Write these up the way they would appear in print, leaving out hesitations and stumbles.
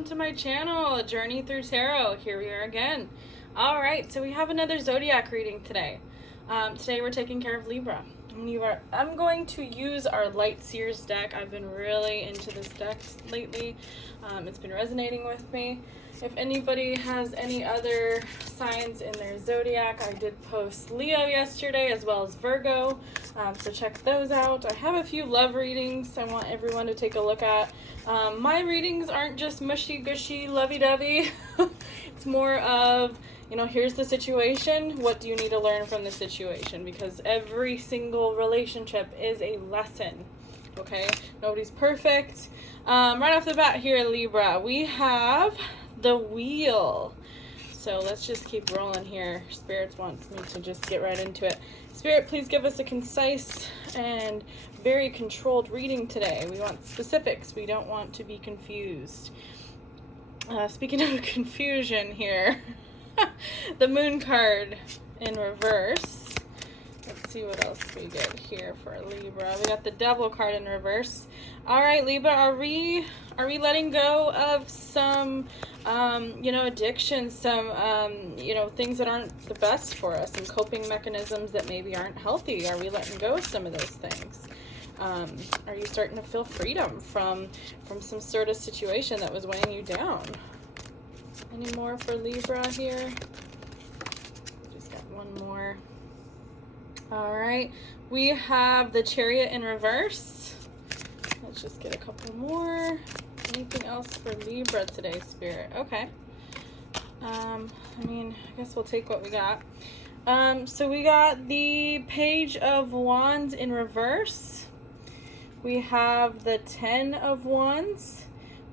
welcome to my channel, A Journey Through Tarot. Here we are again. Alright, so we have another Zodiac reading today. Today we're taking care of Libra. I'm going to use our Light Seers deck. I've been really into this deck lately. It's been resonating with me. If anybody has any other signs in their Zodiac, I did post Leo yesterday as well as Virgo, so check those out. I have a few love readings I want everyone to take a look at. My readings aren't just mushy-gushy, lovey-dovey. It's more of, you know, here's the situation. What do you need to learn from the situation? Because every single relationship is a lesson, okay? Nobody's perfect. Right off the bat here, Libra, we have the Wheel. So let's just keep rolling here. Spirits wants me to just get right into it. Spirit, please give us a concise and very controlled reading today. We want specifics. We don't want to be confused. Speaking of confusion here, the Moon card in reverse. Let's see what else we get here for Libra. We got the Devil card in reverse. All right, Libra, are we letting go of some, addictions, some, things that aren't the best for us, and coping mechanisms that maybe aren't healthy? Are we letting go of some of those things? Are you starting to feel freedom from some sort of situation that was weighing you down? Any more for Libra here? Just got one more. All right, we have the Chariot in reverse. Let's just get a couple more. Anything else for Libra today, Spirit? Okay. I guess we'll take what we got. So we got the Page of Wands in reverse. We have the 10 of Wands.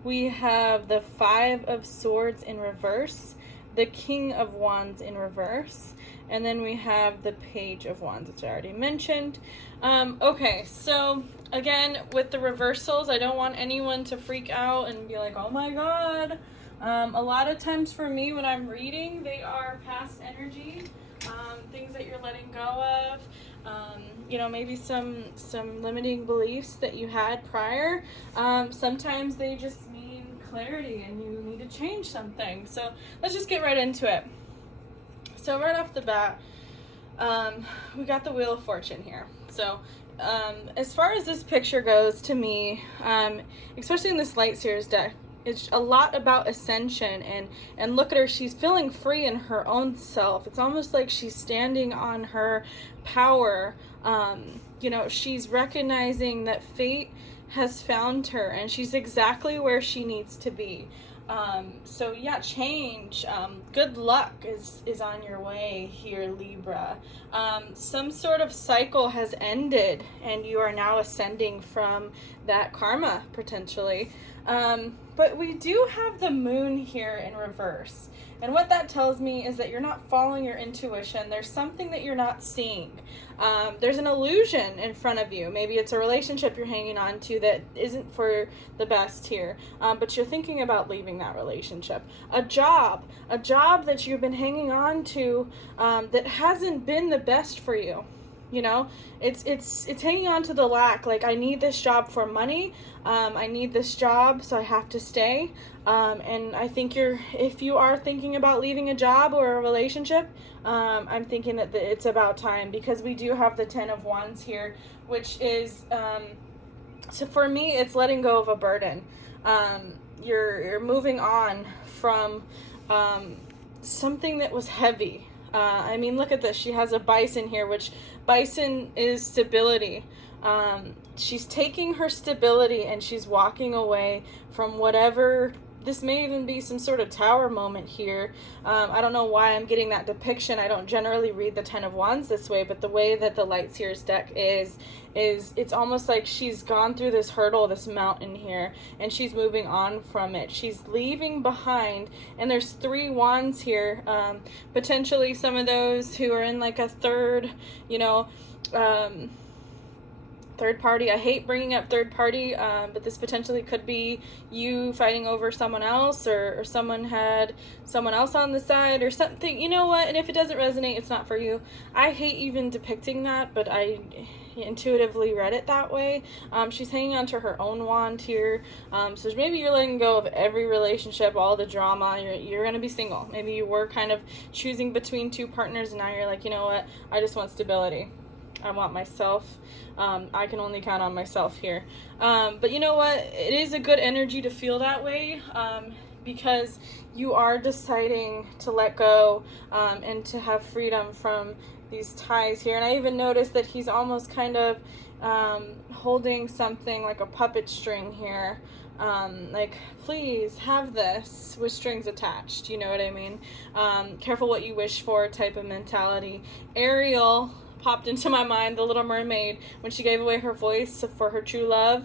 We have the 5 of Swords in reverse. The King of Wands in reverse. And then we have the Page of Wands, which I already mentioned. Okay, so again, with the reversals, I don't want anyone to freak out and be like, oh my god. A lot of times for me when I'm reading, they are past energy, things that you're letting go of, maybe some limiting beliefs that you had prior. Sometimes they just mean clarity and you need to change something. So let's just get right into it. So right off the bat, we got the Wheel of Fortune here. So as far as this picture goes, to me, especially in this Light Seers deck, it's a lot about ascension, and look at her, she's feeling free in her own self. It's almost like she's standing on her power. She's recognizing that fate has found her and she's exactly where she needs to be. So yeah, change, good luck is on your way here, Libra. Some sort of cycle has ended and you are now ascending from that karma, potentially. But we do have the Moon here in reverse. And what that tells me is that you're not following your intuition. There's something that you're not seeing. There's an illusion in front of you. Maybe it's a relationship you're hanging on to that isn't for the best here. But you're thinking about leaving that relationship. A job that you've been hanging on to that hasn't been the best for you. You know, it's hanging on to the lack. Like, I need this job for money. I need this job, so I have to stay. And I think if you are thinking about leaving a job or a relationship, I'm thinking that it's about time, because we do have the 10 of Wands here, which is, so for me, it's letting go of a burden. You're moving on from something that was heavy. Look at this. She has a bison here, which bison is stability. She's taking her stability and she's walking away from whatever. This may even be some sort of tower moment here. I don't know why I'm getting that depiction. I don't generally read the 10 of Wands this way, but the way that the Light Seers deck is it's almost like she's gone through this hurdle, this mountain here, and she's moving on from it. She's leaving behind, and there's 3 wands here. Potentially some of those who are in like a third, Third party. I hate bringing up third party, but this potentially could be you fighting over someone else, or someone had someone else on the side or something. You know what? And if it doesn't resonate, it's not for you. I hate even depicting that, but I intuitively read it that way. She's hanging on to her own wand here. So maybe you're letting go of every relationship, all the drama. You're going to be single. Maybe you were kind of choosing between two partners, and now you're like, you know what? I just want stability. I want myself. I can only count on myself here. But you know what? It is a good energy to feel that way, because you are deciding to let go, and to have freedom from these ties here. And I even noticed that he's almost kind of holding something like a puppet string here. Like, please have this with strings attached. You know what I mean? Careful what you wish for type of mentality. Ariel popped into my mind, the Little Mermaid, when she gave away her voice for her true love.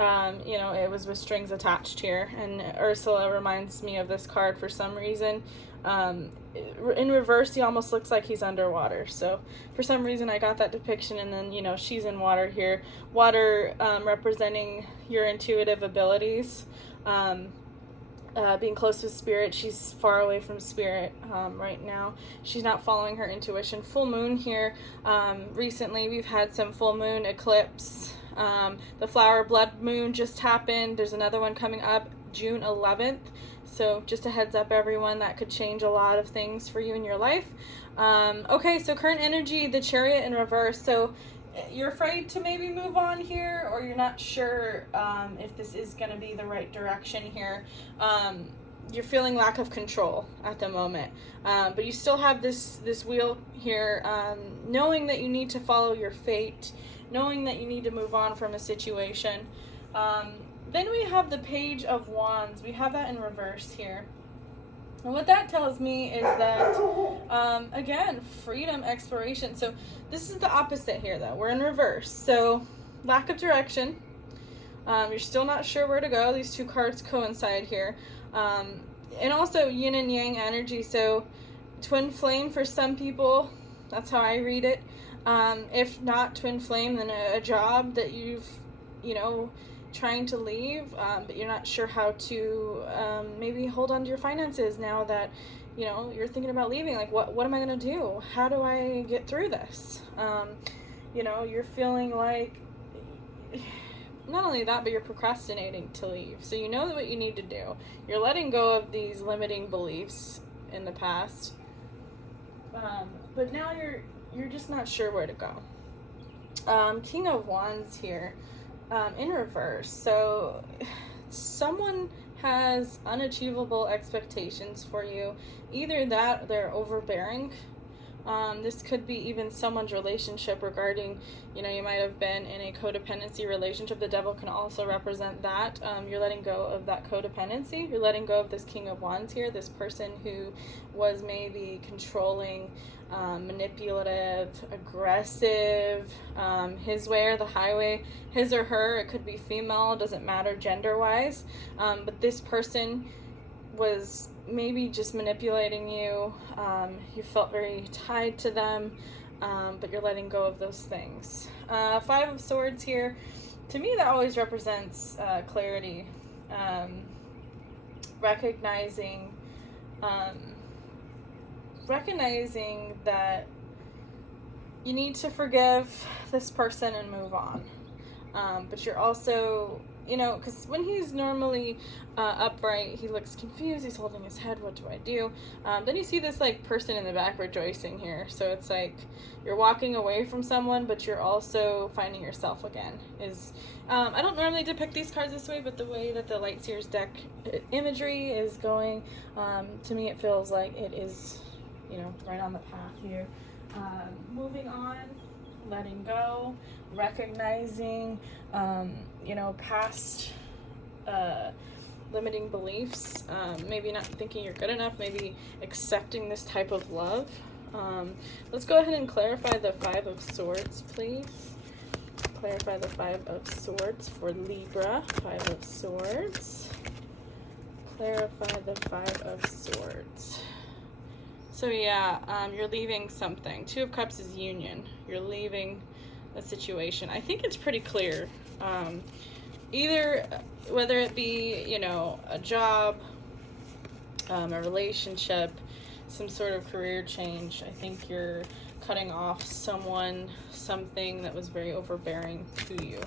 You know, it was with strings attached here. And Ursula reminds me of this card for some reason. In reverse, he almost looks like he's underwater. So for some reason I got that depiction, and then, you know, she's in water here. Water representing your intuitive abilities. Being close with spirit. She's far away from spirit right now. She's not following her intuition. Full moon here. Recently we've had some full moon eclipse. The flower blood moon just happened. There's another one coming up June 11th. So just a heads up, everyone, that could change a lot of things for you in your life. Okay, so current energy, the Chariot in reverse. So you're afraid to maybe move on here, or you're not sure if this is going to be the right direction here. You're feeling lack of control at the moment, but you still have this wheel here, knowing that you need to follow your fate, knowing that you need to move on from a situation. Then we have the Page of Wands. We have that in reverse here. And what that tells me is that, again, freedom, exploration. So this is the opposite here, though. We're in reverse. So lack of direction. You're still not sure where to go. These two cards coincide here. And also yin and yang energy. So twin flame for some people. That's how I read it. If not twin flame, then a job that you've, you know, trying to leave, but you're not sure how to maybe hold on to your finances now that, you know, you're thinking about leaving. Like, what am I going to do? How do I get through this? You know, you're feeling like, not only that, but you're procrastinating to leave. So you know what you need to do. You're letting go of these limiting beliefs in the past, but now you're just not sure where to go. King of Wands here. In reverse. So someone has unachievable expectations for you. Either that, they're overbearing. This could be even someone's relationship regarding, you know, you might have been in a codependency relationship. The devil can also represent that. You're letting go of that codependency. You're letting go of this King of Wands here, this person who was maybe controlling, manipulative, aggressive, his way or the highway, his or her. It could be female, doesn't matter gender wise, but this person was maybe just manipulating you. You felt very tied to them, but you're letting go of those things. Five of Swords here, to me that always represents clarity, recognizing that you need to forgive this person and move on. But you're also, you know, because when he's normally upright, he looks confused, he's holding his head, what do I do? Then you see this like person in the back rejoicing here. So it's like you're walking away from someone, but you're also finding yourself again. I don't normally depict these cards this way, but the way that the Light Seers deck imagery is going, to me it feels like it is, you know, right on the path here. Moving on, letting go, recognizing, you know, past limiting beliefs, maybe not thinking you're good enough, maybe accepting this type of love. Let's go ahead and clarify the Five of Swords, please. Clarify the Five of Swords for Libra. Five of Swords. Clarify the Five of Swords. So yeah, you're leaving something. Two of Cups is union. You're leaving a situation. I think it's pretty clear. Either whether it be, you know, a job, a relationship, some sort of career change. I think you're cutting off someone, something that was very overbearing to you.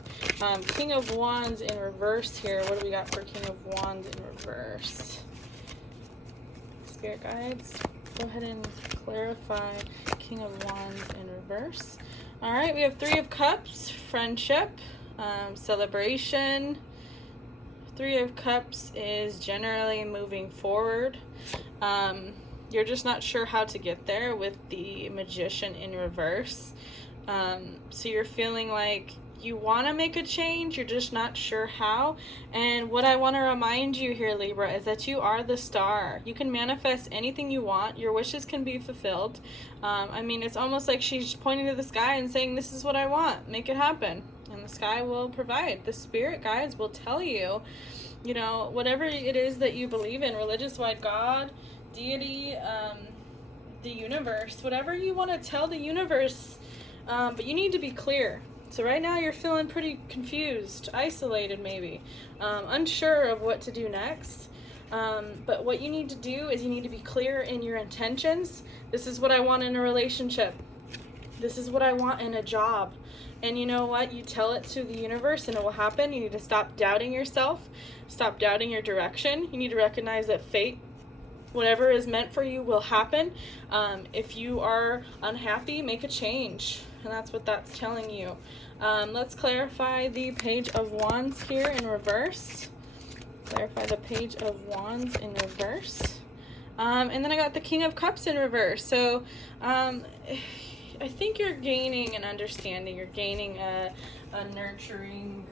King of Wands in reverse here. What do we got for King of Wands in reverse? Spirit guides, go ahead and clarify King of Wands in reverse. All right, we have Three of Cups, friendship, celebration. Three of Cups is generally moving forward. You're just not sure how to get there with the Magician in reverse. So you're feeling like you want to make a change, you're just not sure how. And what I want to remind you here, Libra, is that you are the star. You can manifest anything you want. Your wishes can be fulfilled. I mean, it's almost like she's pointing to the sky and saying, this is what I want. Make it happen. And the sky will provide. The spirit guides will tell you, you know, whatever it is that you believe in, religious-wide, God, deity, the universe, whatever you want to tell the universe, but you need to be clear. So right now you're feeling pretty confused, isolated maybe, unsure of what to do next. But what you need to do is you need to be clear in your intentions. This is what I want in a relationship. This is what I want in a job. And you know what? You tell it to the universe and it will happen. You need to stop doubting yourself. Stop doubting your direction. You need to recognize that fate, whatever is meant for you, will happen. If you are unhappy, make a change. And that's what that's telling you. Let's clarify the Page of Wands here in reverse. Clarify the Page of Wands in reverse. And then I got the King of Cups in reverse. So I think you're gaining an understanding. You're gaining a nurturing,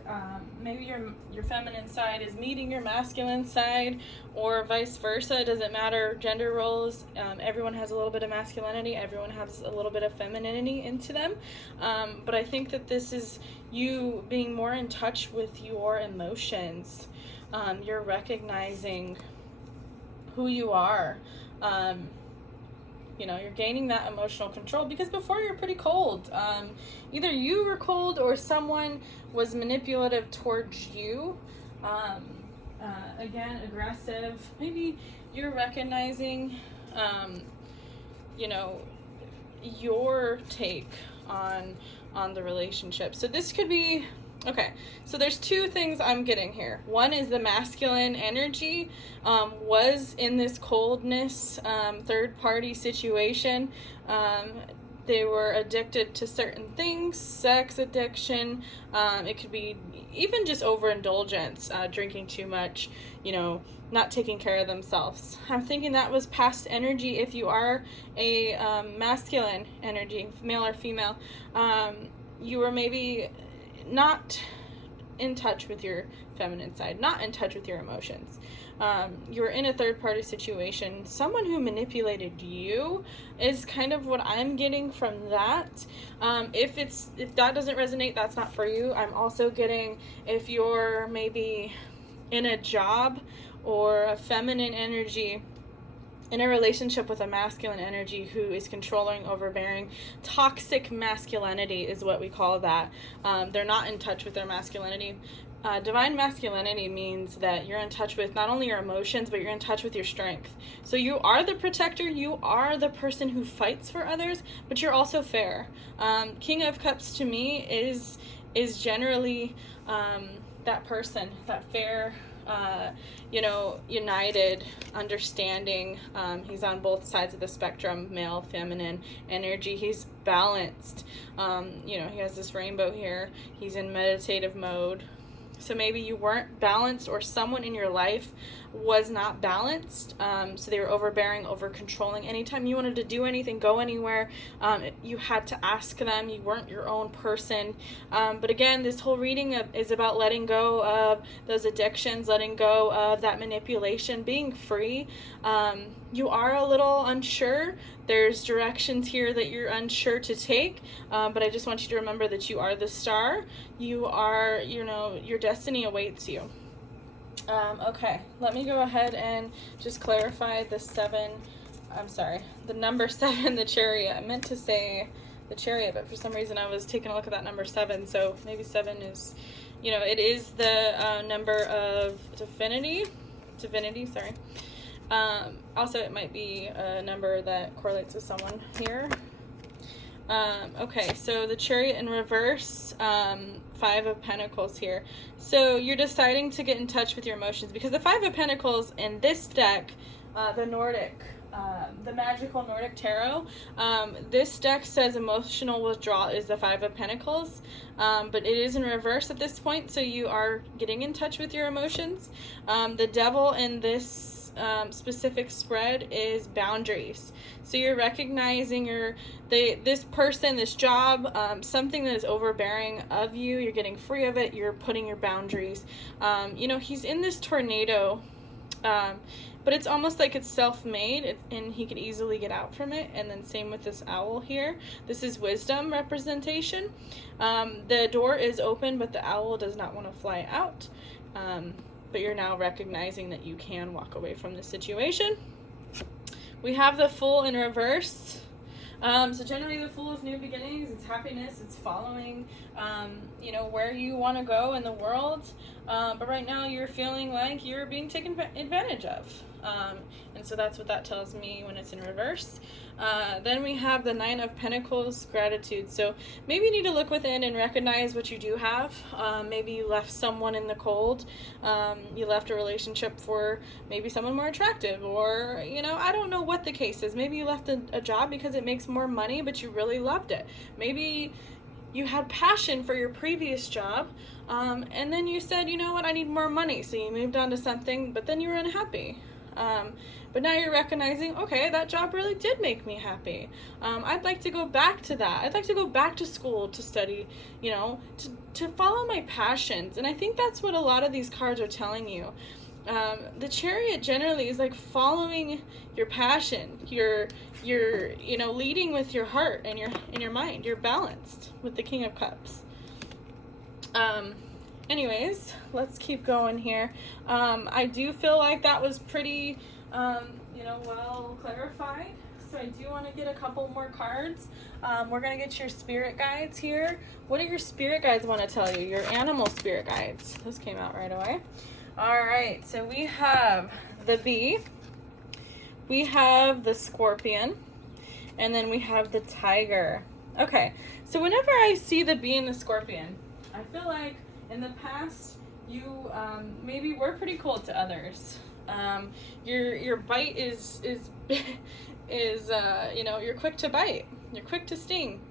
maybe your feminine side is meeting your masculine side, or vice versa. It doesn't matter gender roles. Everyone has a little bit of masculinity. Everyone has a little bit of femininity into them. But I think that this is you being more in touch with your emotions. You're recognizing who you are. You know, you're gaining that emotional control, because before you're pretty cold. Either you were cold or someone was manipulative towards you. Again, aggressive. Maybe you're recognizing, you know, your take on the relationship. So this could be, okay, so there's two things I'm getting here. One is the masculine energy was in this coldness, third-party situation. They were addicted to certain things, sex addiction. It could be even just overindulgence, drinking too much, you know, not taking care of themselves. I'm thinking that was past energy. If you are a masculine energy, male or female, you were maybe not in touch with your feminine side, not in touch with your emotions. You were in a third-party situation. Someone who manipulated you is kind of what I'm getting from that. If that doesn't resonate, that's not for you. I'm also getting, if you're maybe in a job or a feminine energy in a relationship with a masculine energy who is controlling, overbearing, toxic masculinity is what we call that. They're not in touch with their masculinity. Divine masculinity means that you're in touch with not only your emotions, but you're in touch with your strength. So you are the protector, you are the person who fights for others, but you're also fair. King of Cups to me is generally that person, that fair, you know, united, understanding. He's on both sides of the spectrum, male, feminine energy. He's balanced. You know, he has this rainbow here. He's in meditative mode. So maybe you weren't balanced, or someone in your life was not balanced. So they were overbearing, over controlling. Anytime you wanted to do anything, go anywhere, you had to ask them. You weren't your own person. But again, this whole reading is about letting go of those addictions, letting go of that manipulation, being free. You are a little unsure. There's directions here that you're unsure to take, but I just want you to remember that you are the star. You are, you know, your destiny awaits you. Okay, let me go ahead and just clarify the number 7, the Chariot. I meant to say the Chariot, but for some reason I was taking a look at that number 7, so maybe 7 is, you know, it is the number of divinity, sorry. Also, it might be a number that correlates with someone here. Okay, so the Chariot in reverse, 5 of Pentacles here. So you're deciding to get in touch with your emotions, because the 5 of Pentacles in this deck, the Nordic, the magical Nordic tarot, this deck says emotional withdrawal is the 5 of Pentacles, but it is in reverse at this point, so you are getting in touch with your emotions. The Devil in this specific spread is boundaries. So you're recognizing this person, this job, something that is overbearing of you. You're getting free of it. You're putting your boundaries. You know, he's in this tornado, but it's almost like it's self-made, and he could easily get out from it. And then same with this owl here. This is wisdom representation. The door is open, but the owl does not want to fly out. But you're now recognizing that you can walk away from the situation. We have the Fool in reverse. So generally the Fool is new beginnings, it's happiness, it's following, you know, where you want to go in the world. But right now you're feeling like you're being taken advantage of. And so that's what that tells me when it's in reverse. Then we have the 9 of Pentacles, gratitude. So maybe you need to look within and recognize what you do have. Maybe you left someone in the cold. You left a relationship for maybe someone more attractive, or, you know, I don't know what the case is. Maybe you left a job because it makes more money, but you really loved it. Maybe you had passion for your previous job, and then you said, you know what, I need more money. So you moved on to something, but then you were unhappy. But now you're recognizing, okay, that job really did make me happy. I'd like to go back to that. I'd like to go back to school to study, you know, to follow my passions. And I think that's what a lot of these cards are telling you. The Chariot generally is like following your passion. You're you know, leading with your heart and your mind. You're balanced with the King of Cups. Anyways, let's keep going here. I do feel like that was pretty, you know, well clarified. So I do want to get a couple more cards. We're going to get your spirit guides here. What do your spirit guides want to tell you? Your animal spirit guides. Those came out right away. All right, so we have the bee, we have the scorpion, and then we have the tiger. Okay, so whenever I see the bee and the scorpion, I feel like in the past you maybe were pretty cold to others. Your bite is you know, you're quick to bite, you're quick to sting.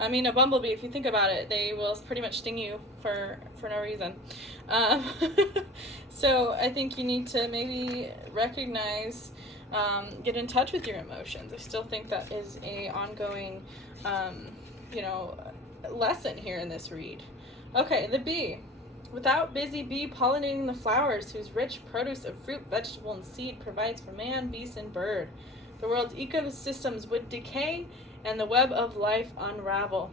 I mean, a bumblebee, if you think about it, they will pretty much sting you for no reason. So I think you need to maybe recognize, get in touch with your emotions. I still think that is a ongoing, you know, lesson here in this read. Okay, the bee. Without busy bee pollinating the flowers, whose rich produce of fruit, vegetable, and seed provides for man, beast, and bird, the world's ecosystems would decay and the web of life unravel.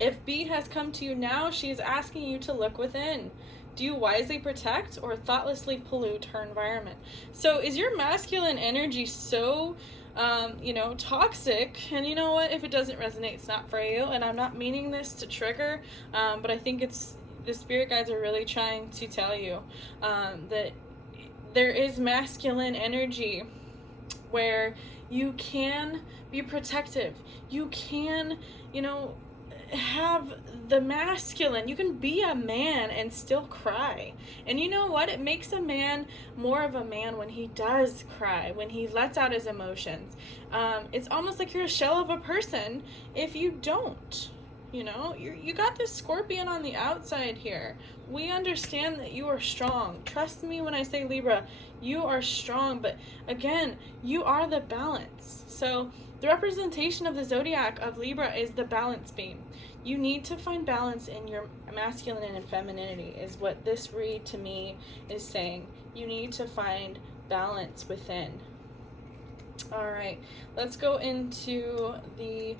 If bee has come to you now, she is asking you to look within. Do you wisely protect or thoughtlessly pollute her environment? So is your masculine energy so, you know, toxic? And you know what? If it doesn't resonate, it's not for you. And I'm not meaning this to trigger, but I think the spirit guides are really trying to tell you that there is masculine energy where you can be protective. You can, you know, have the masculine. You can be a man and still cry. And you know what? It makes a man more of a man when he does cry, when he lets out his emotions. It's almost like you're a shell of a person if you don't. You know, you got this scorpion on the outside here. We understand that you are strong. Trust me when I say, Libra, you are strong. But again, you are the balance. So the representation of the Zodiac of Libra is the balance beam. You need to find balance in your masculine and femininity is what this read to me is saying. You need to find balance within. All right, let's go into the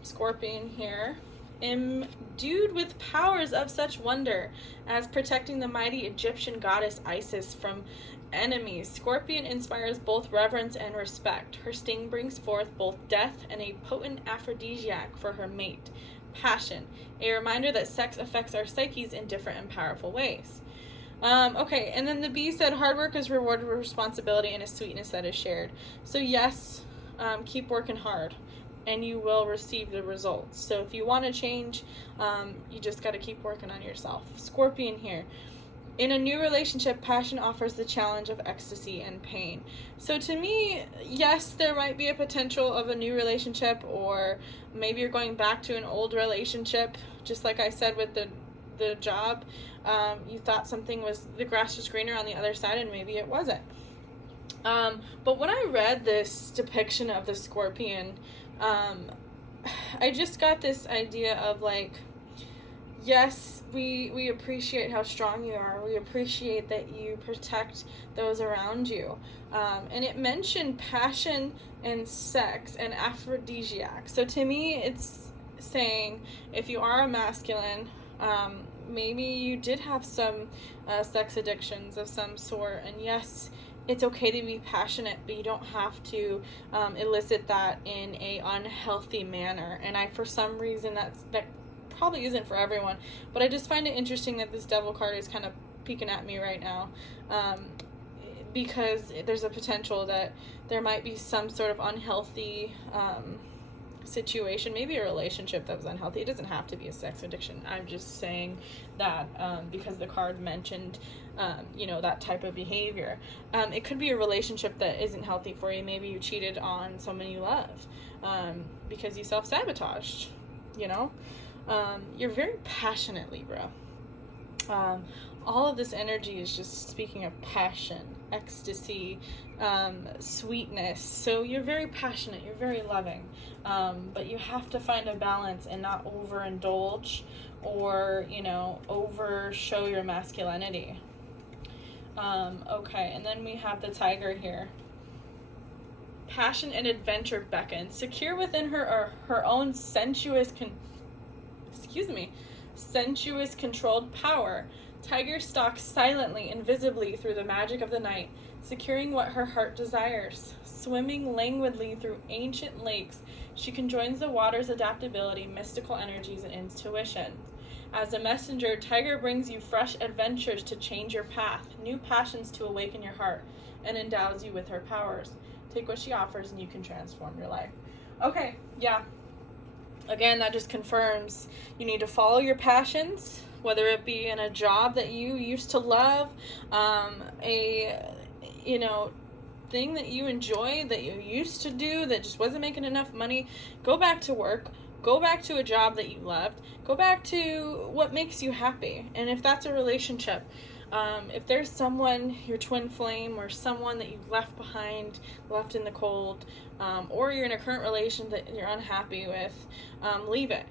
Scorpion here. imbued with powers of such wonder as protecting the mighty Egyptian goddess Isis from enemies. Scorpion inspires both reverence and respect. Her sting brings forth both death and a potent aphrodisiac for her mate. Passion, a reminder that sex affects our psyches in different and powerful ways. Okay, and then the bee said, hard work is rewarded with responsibility and a sweetness that is shared. So yes, keep working hard, and you will receive the results. So if you want to change, you just got to keep working on yourself. Scorpion here. In a new relationship, passion offers the challenge of ecstasy and pain. So to me, yes, there might be a potential of a new relationship, or maybe you're going back to an old relationship, just like I said with the job. You thought the grass was greener on the other side, and maybe it wasn't. But when I read this depiction of the scorpion, I just got this idea of like, yes, we appreciate how strong you are. We appreciate that you protect those around you. And it mentioned passion and sex and aphrodisiac. So to me, it's saying if you are a masculine, maybe you did have some sex addictions of some sort. And yes, it's okay to be passionate, but you don't have to elicit that in a unhealthy manner. And for some reason, that probably isn't for everyone, but I just find it interesting that this devil card is kind of peeking at me right now, because there's a potential that there might be some sort of unhealthy situation, maybe a relationship that was unhealthy. It doesn't have to be a sex addiction. I'm just saying that because the card mentioned that type of behavior. It could be a relationship that isn't healthy for you. Maybe you cheated on someone you love because you self-sabotaged, you're very passionate, Libra. All of this energy is just speaking of passion, ecstasy, sweetness. So you're very passionate, you're very loving, but you have to find a balance and not overindulge or, over show your masculinity. Okay, and then we have the tiger here. Passion and adventure beckon. Secure within her own sensuous controlled power. Tiger stalks silently, invisibly through the magic of the night, securing what her heart desires. Swimming languidly through ancient lakes, she conjoins the water's adaptability, mystical energies, and intuition. As a messenger, Tiger brings you fresh adventures to change your path, new passions to awaken your heart, and endows you with her powers. Take what she offers and you can transform your life. Okay, yeah. Again, that just confirms you need to follow your passions, whether it be in a job that you used to love, thing that you enjoy, that you used to do, that just wasn't making enough money. Go back to work. Go back to a job that you loved. Go back to what makes you happy. And if that's a relationship, if there's someone, your twin flame, or someone that you've left behind, left in the cold, or you're in a current relation that you're unhappy with, leave it.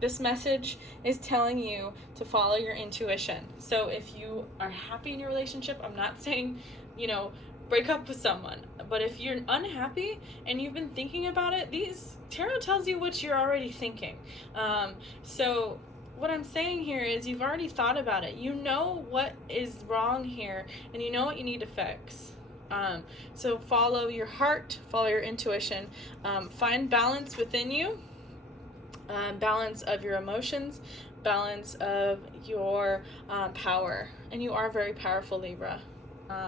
This message is telling you to follow your intuition. So if you are happy in your relationship, I'm not saying, break up with someone. But if you're unhappy and you've been thinking about it, tarot tells you what you're already thinking. So what I'm saying here is you've already thought about it. You know what is wrong here, and you know what you need to fix. So follow your heart, follow your intuition, find balance within you, balance of your emotions, balance of your power. And you are very powerful, Libra.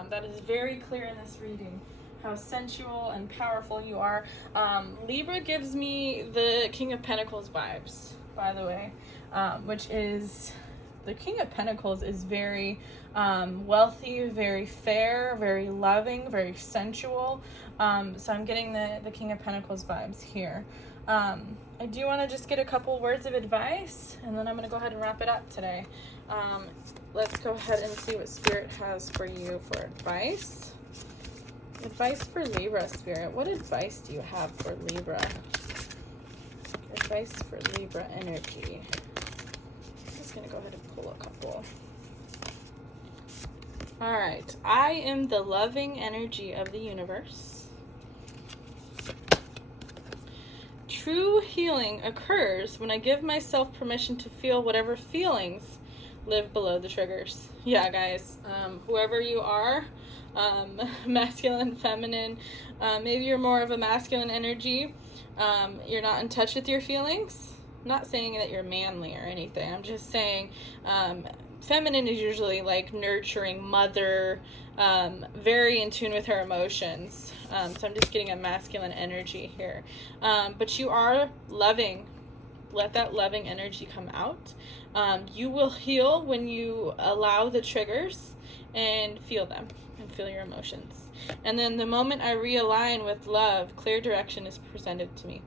That is very clear in this reading, how sensual and powerful you are. Libra gives me the King of Pentacles vibes, by the way, which is, the King of Pentacles is very wealthy, very fair, very loving, very sensual. So I'm getting the King of Pentacles vibes here. I do want to just get a couple words of advice, and then I'm going to go ahead and wrap it up today. Let's go ahead and see what Spirit has for you for advice. Advice for Libra, Spirit. What advice do you have for Libra? Advice for Libra energy. I'm just going to go ahead and pull a couple. All right. I am the loving energy of the universe. true healing occurs when I give myself permission to feel whatever feelings live below the triggers. Yeah, guys, whoever you are, masculine, feminine, maybe you're more of a masculine energy, you're not in touch with your feelings. I'm not saying that you're manly or anything. I'm just saying feminine is usually like nurturing, mother, very in tune with her emotions. So I'm just getting a masculine energy here. But you are loving. Let that loving energy come out. You will heal when you allow the triggers and feel them and feel your emotions. And then the moment I realign with love, clear direction is presented to me.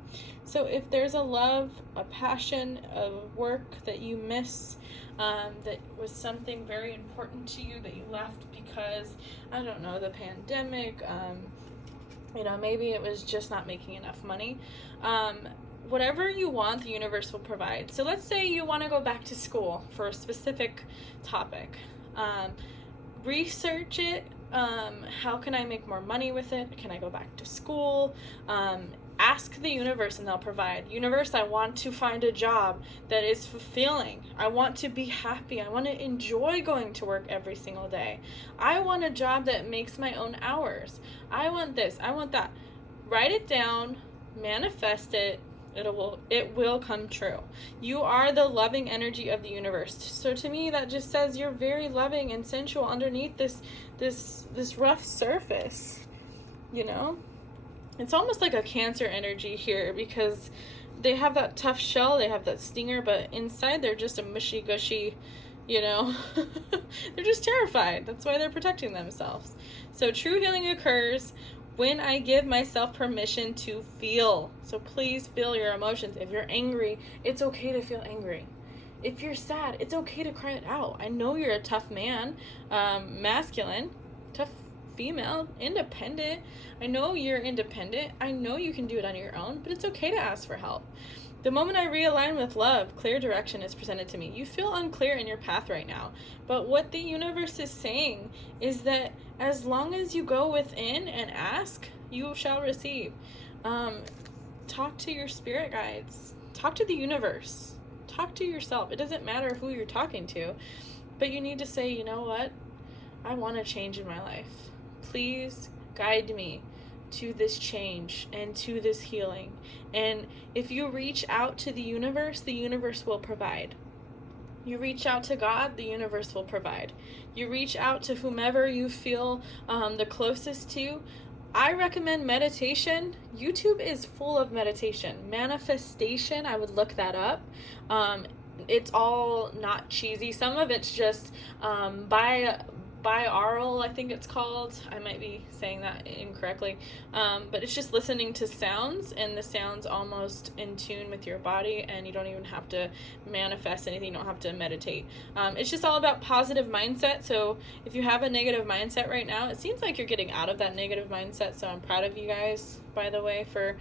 So if there's a love, a passion, a work that you miss, that was something very important to you that you left because, I don't know, the pandemic, maybe it was just not making enough money. Whatever you want, the universe will provide. So let's say you want to go back to school for a specific topic. Research it. How can I make more money with it? Can I go back to school? Ask the universe and they'll provide. Universe, I want to find a job that is fulfilling. I want to be happy. I want to enjoy going to work every single day. I want a job that makes my own hours. I want this. I want that. Write it down. Manifest it. It will come true. You are the loving energy of the universe. So to me, that just says you're very loving and sensual underneath this rough surface. It's almost like a Cancer energy here because they have that tough shell, they have that stinger, but inside they're just a mushy gushy, they're just terrified. That's why they're protecting themselves. So true healing occurs when I give myself permission to feel. So please feel your emotions. If you're angry, it's okay to feel angry. If you're sad, it's okay to cry it out. I know you're a tough man, masculine, tough female, independent. I know you're independent. I know you can do it on your own, but it's okay to ask for help. The moment I realign with love, clear direction is presented to me. You feel unclear in your path right now, but what the universe is saying is that as long as you go within and ask, you shall receive. Talk to your spirit guides. Talk to the universe. Talk to yourself. It doesn't matter who you're talking to, but you need to say, you know what? I want a change in my life. Please guide me to this change and to this healing. And if you reach out to the universe will provide. You reach out to God, the universe will provide. You reach out to whomever you feel the closest to. I recommend meditation. YouTube is full of meditation. Manifestation, I would look that up. It's all not cheesy. Some of it's just binaural, I think it's called. I might be saying that incorrectly. But it's just listening to sounds, and the sounds almost in tune with your body, and you don't even have to manifest anything. You don't have to meditate. It's just all about positive mindset. So if you have a negative mindset right now, it seems like you're getting out of that negative mindset. So I'm proud of you guys, by the way, for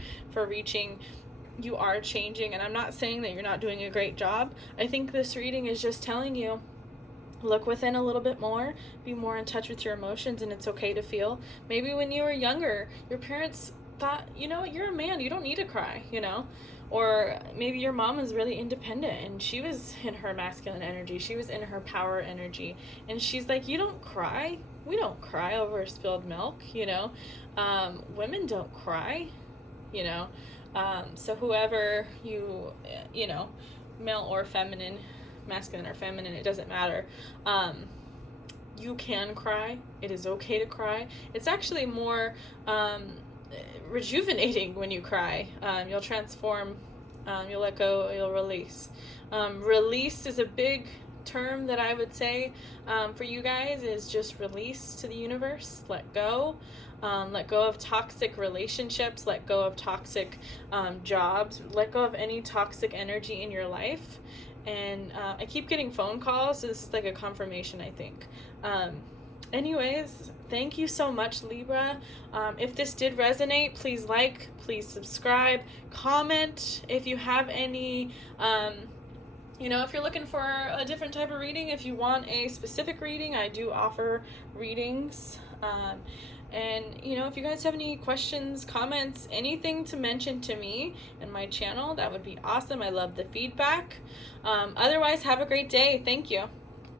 reaching. You are changing, and I'm not saying that you're not doing a great job. I think this reading is just telling you, look within a little bit more, be more in touch with your emotions, and it's okay to feel. Maybe when you were younger, your parents thought, you're a man, you don't need to cry, Or maybe your mom was really independent and she was in her masculine energy, she was in her power energy, and she's like, you don't cry. We don't cry over spilled milk, Women don't cry, So whoever you, male or feminine, masculine or feminine, it doesn't matter. You can cry. It is okay to cry. It's actually more rejuvenating when you cry. You'll transform, you'll let go, you'll release. Release is a big term that I would say for you guys, is just release to the universe. Let go. Let go of toxic relationships. Let go of toxic jobs. Let go of any toxic energy in your life. And I keep getting phone calls, so this is like a confirmation, I think. Anyways, thank you so much, Libra. If this did resonate, please like, please subscribe, comment. If you have any You know, if you're looking for a different type of reading, if you want a specific reading, I do offer readings. And, you know, if you guys have any questions, comments, anything to mention to me and my channel, that would be awesome. I love the feedback. Otherwise, have a great day. Thank you.